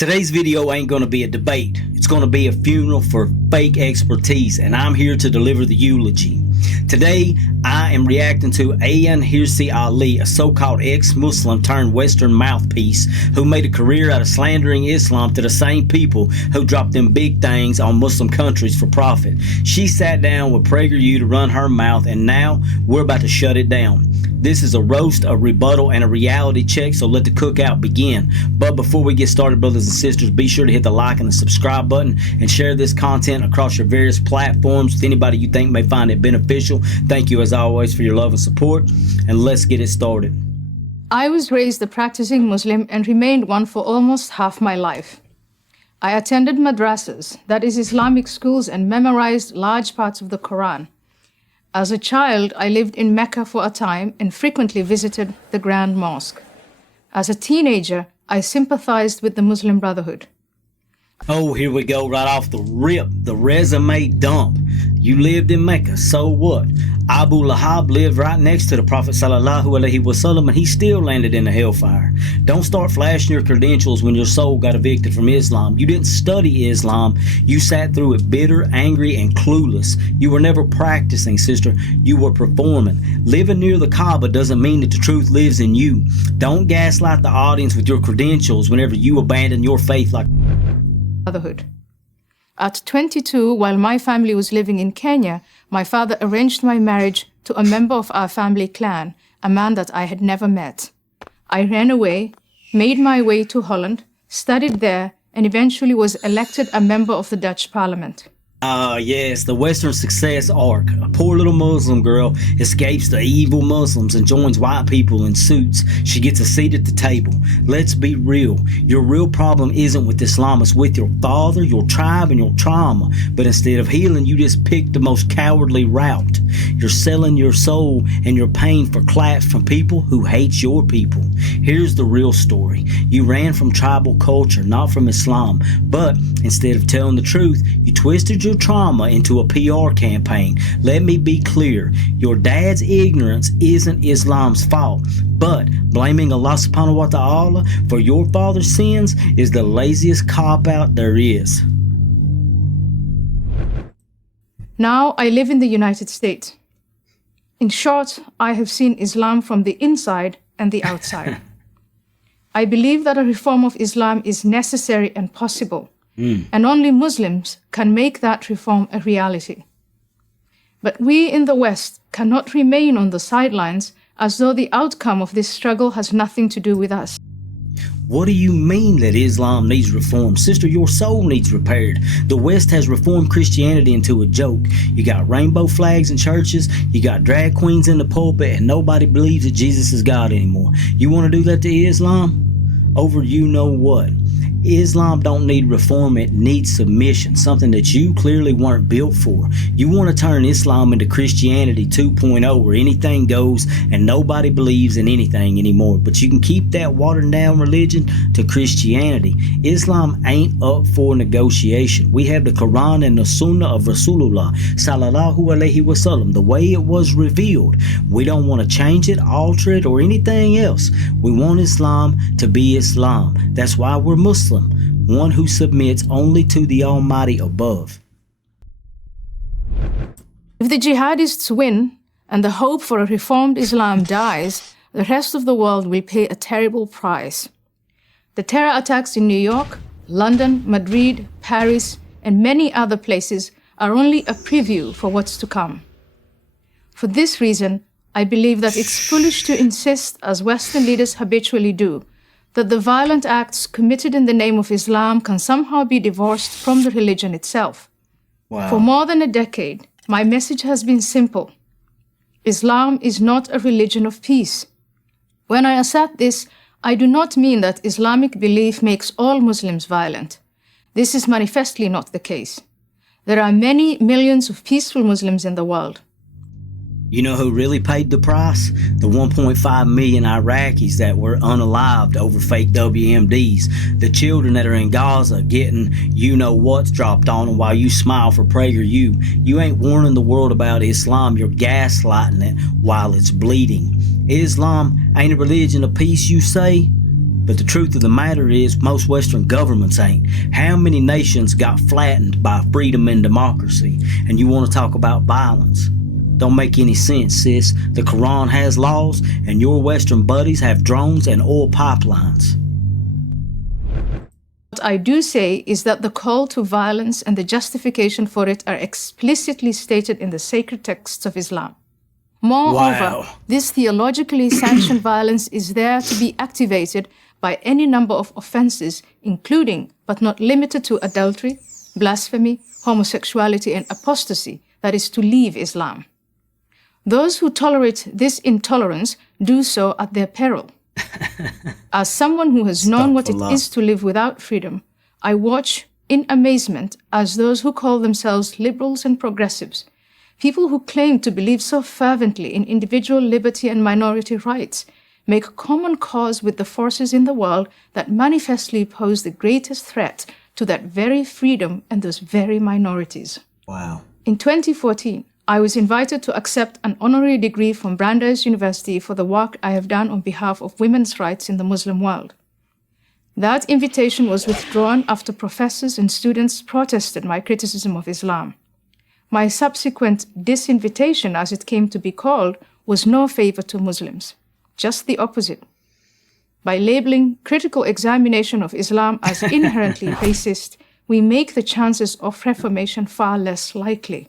Today's video ain't gonna be a debate. It's gonna be a funeral for fake expertise, and I'm here to deliver the eulogy. Today, I am reacting to Ayan Hirsi Ali, a so-called ex-Muslim turned Western mouthpiece who made a career out of slandering Islam to the same people who dropped them big things on Muslim countries for profit. She sat down with PragerU to run her mouth, and now we're about to shut it down. This is a roast, a rebuttal, and a reality check, so let the cookout begin. But before we get started, brothers and sisters, be sure to hit the like and the subscribe button and share this content across your various platforms with anybody you think may find it beneficial. Thank you as always for your love and support, and let's get it started. I was raised a practicing Muslim and remained one for almost half my life. I attended madrasas, that is Islamic schools, and memorized large parts of the Quran. As a child, I lived in Mecca for a time and frequently visited the Grand Mosque. As a teenager, I sympathized with the Muslim Brotherhood. Oh, here we go, right off the rip, the resume dump. You lived in Mecca, so what? Abu Lahab lived right next to the Prophet sallallahu alaihi wasallam, and he still landed in the hellfire. Don't start flashing your credentials when your soul got evicted from Islam. You didn't study Islam. You sat through it bitter, angry, and clueless. You were never practicing, sister. You were performing. Living near the Kaaba doesn't mean that the truth lives in you. Don't gaslight the audience with your credentials whenever you abandon your faith like Brotherhood. At 22, while my family was living in Kenya, my father arranged my marriage to a member of our family clan, a man that I had never met. I ran away, made my way to Holland, studied there, and eventually was elected a member of the Dutch Parliament. Yes, the Western success arc. A poor little Muslim girl escapes the evil Muslims and joins white people in suits. She gets a seat at the table. Let's be real. Your real problem isn't with Islam, it's with your father, your tribe, and your trauma. But instead of healing, you just picked the most cowardly route. You're selling your soul and your pain for claps from people who hate your people. Here's the real story. You ran from tribal culture, not from Islam. But instead of telling the truth, you twisted your trauma into a PR campaign. Let me be clear. Your dad's ignorance isn't Islam's fault, but blaming Allah subhanahu wa ta'ala for your father's sins is the laziest cop-out there is. Now I live in the United States. In short, I have seen Islam from the inside and the outside. I believe that a reform of Islam is necessary and possible. And only Muslims can make that reform a reality. But we in the West cannot remain on the sidelines as though the outcome of this struggle has nothing to do with us. What do you mean that Islam needs reform? Sister, your soul needs repaired. The West has reformed Christianity into a joke. You got rainbow flags in churches, you got drag queens in the pulpit, and nobody believes that Jesus is God anymore. You want to do that to Islam? Over you know what? Islam don't need reform, it needs submission, something that you clearly weren't built for. You want to turn Islam into Christianity 2.0 where anything goes and nobody believes in anything anymore, but you can keep that watered down religion to Christianity. Islam ain't up for negotiation. We have the Quran and the Sunnah of Rasulullah sallallahu alaihi wasallam, the way it was revealed. We don't want to change it, alter it, or anything else. We want Islam to be Islam. That's why we're Muslim. One who submits only to the Almighty above. If the jihadists win and the hope for a reformed Islam dies, the rest of the world will pay a terrible price. The terror attacks in New York, London, Madrid, Paris, and many other places are only a preview for what's to come. For this reason, I believe that it's foolish to insist, as Western leaders habitually do, that the violent acts committed in the name of Islam can somehow be divorced from the religion itself. Wow. For more than a decade, my message has been simple. Islam is not a religion of peace. When I assert this, I do not mean that Islamic belief makes all Muslims violent. This is manifestly not the case. There are many millions of peaceful Muslims in the world. You know who really paid the price? The 1.5 million Iraqis that were unalived over fake WMDs. The children that are in Gaza getting you-know-what's dropped on them while you smile for PragerU. You ain't warning the world about Islam, you're gaslighting it while it's bleeding. Islam ain't a religion of peace, you say? But the truth of the matter is most Western governments ain't. How many nations got flattened by freedom and democracy? And you want to talk about violence? Don't make any sense, sis. The Quran has laws, and your Western buddies have drones and oil pipelines. What I do say is that the call to violence and the justification for it are explicitly stated in the sacred texts of Islam. Moreover, this theologically sanctioned violence is there to be activated by any number of offenses, including, but not limited to, adultery, blasphemy, homosexuality, and apostasy, that is, to leave Islam. Those who tolerate this intolerance do so at their peril. As someone who has known what it is to live without freedom, I watch in amazement as those who call themselves liberals and progressives, people who claim to believe so fervently in individual liberty and minority rights, make common cause with the forces in the world that manifestly pose the greatest threat to that very freedom and those very minorities. Wow. In 2014, I was invited to accept an honorary degree from Brandeis University for the work I have done on behalf of women's rights in the Muslim world. That invitation was withdrawn after professors and students protested my criticism of Islam. My subsequent disinvitation, as it came to be called, was no favor to Muslims, just the opposite. By labeling critical examination of Islam as inherently racist, we make the chances of reformation far less likely.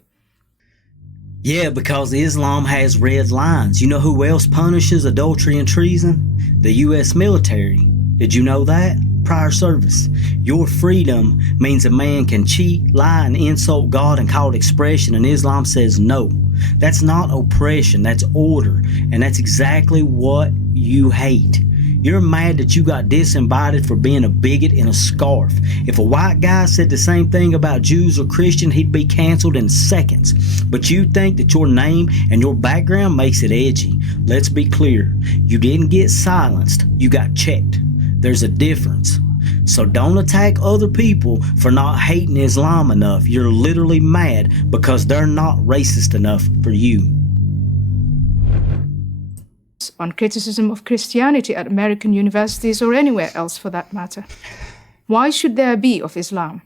Yeah, because Islam has red lines. You know who else punishes adultery and treason? The U.S. military. Did you know that? Prior service. Your freedom means a man can cheat, lie, and insult God and call it expression, and Islam says no. That's not oppression, that's order, and that's exactly what you hate. You're mad that you got disinvited for being a bigot in a scarf. If a white guy said the same thing about Jews or Christian, he'd be canceled in seconds. But you think that your name and your background makes it edgy. Let's be clear. You didn't get silenced, you got checked. There's a difference. So don't attack other people for not hating Islam enough. You're literally mad because they're not racist enough for you. On criticism of Christianity at American universities or anywhere else for that matter. Why should there be of Islam?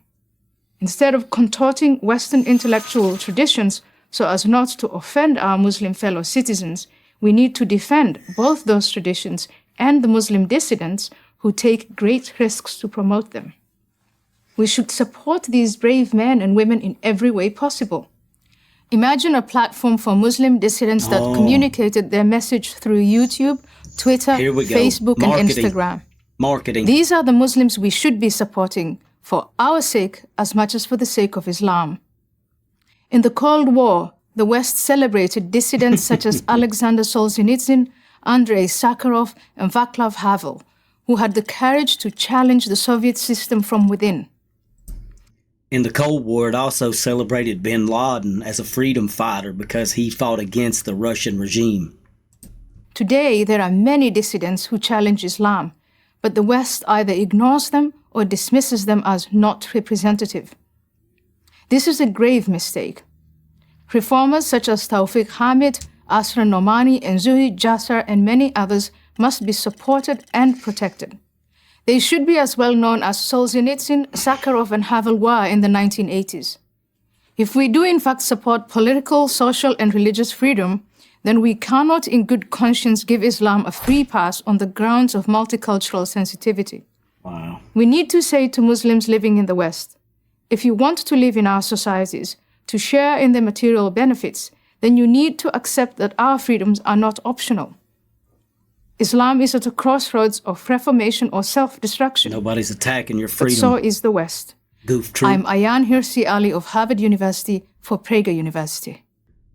Instead of contorting Western intellectual traditions so as not to offend our Muslim fellow citizens, we need to defend both those traditions and the Muslim dissidents who take great risks to promote them. We should support these brave men and women in every way possible. Imagine a platform for Muslim dissidents that communicated their message through YouTube, Twitter, Facebook, and Instagram. Marketing. These are the Muslims we should be supporting for our sake as much as for the sake of Islam. In the Cold War, the West celebrated dissidents such as Alexander Solzhenitsyn, Andrei Sakharov, and Václav Havel, who had the courage to challenge the Soviet system from within. In the Cold War, it also celebrated bin Laden as a freedom fighter because he fought against the Russian regime. Today, there are many dissidents who challenge Islam, but the West either ignores them or dismisses them as not representative. This is a grave mistake. Reformers such as Tawfiq Hamid, Asra Nomani, and Zuhi Jasser, and many others must be supported and protected. They should be as well known as Solzhenitsyn, Sakharov, and Havel were in the 1980s. If we do in fact support political, social, and religious freedom, then we cannot in good conscience give Islam a free pass on the grounds of multicultural sensitivity. Wow. We need to say to Muslims living in the West, if you want to live in our societies, to share in the material benefits, then you need to accept that our freedoms are not optional. Islam is at a crossroads of reformation or self-destruction. Nobody's attacking your freedom. But so is the West. Goof troop. I'm Ayan Hirsi Ali of Harvard University for Prager University.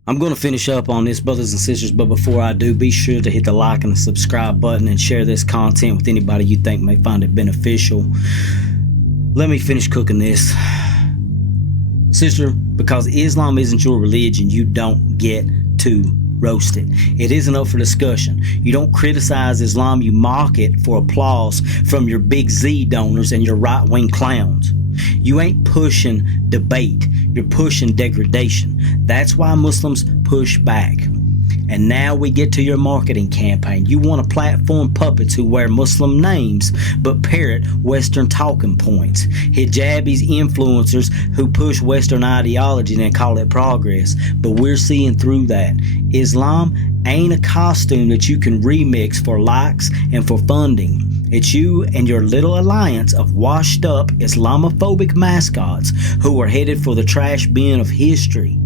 I'm going to finish up on this, brothers and sisters, but before I do, be sure to hit the like and the subscribe button and share this content with anybody you think may find it beneficial. Let me finish cooking this. Sister, because Islam isn't your religion, you don't get to roast it. It isn't up for discussion. You don't criticize Islam, you mock it for applause from your big Z donors and your right-wing clowns. You ain't pushing debate, you're pushing degradation. That's why Muslims push back. And now we get to your marketing campaign. You want to platform puppets who wear Muslim names but parrot Western talking points. Hijabis influencers who push Western ideology and call it progress. But we're seeing through that. Islam ain't a costume that you can remix for likes and for funding. It's you and your little alliance of washed up Islamophobic mascots who are headed for the trash bin of history.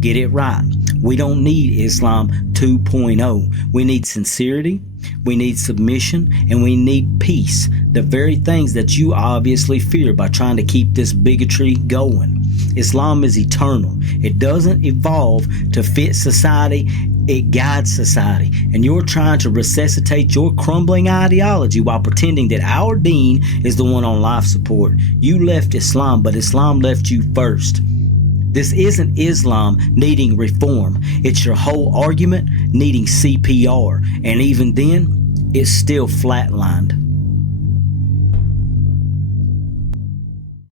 Get it right. We don't need Islam 2.0. We need sincerity, we need submission, and we need peace. The very things that you obviously fear by trying to keep this bigotry going. Islam is eternal. It doesn't evolve to fit society. It guides society. And you're trying to resuscitate your crumbling ideology while pretending that our deen is the one on life support. You left Islam, but Islam left you first. This isn't Islam needing reform. It's your whole argument needing CPR. And even then, it's still flatlined.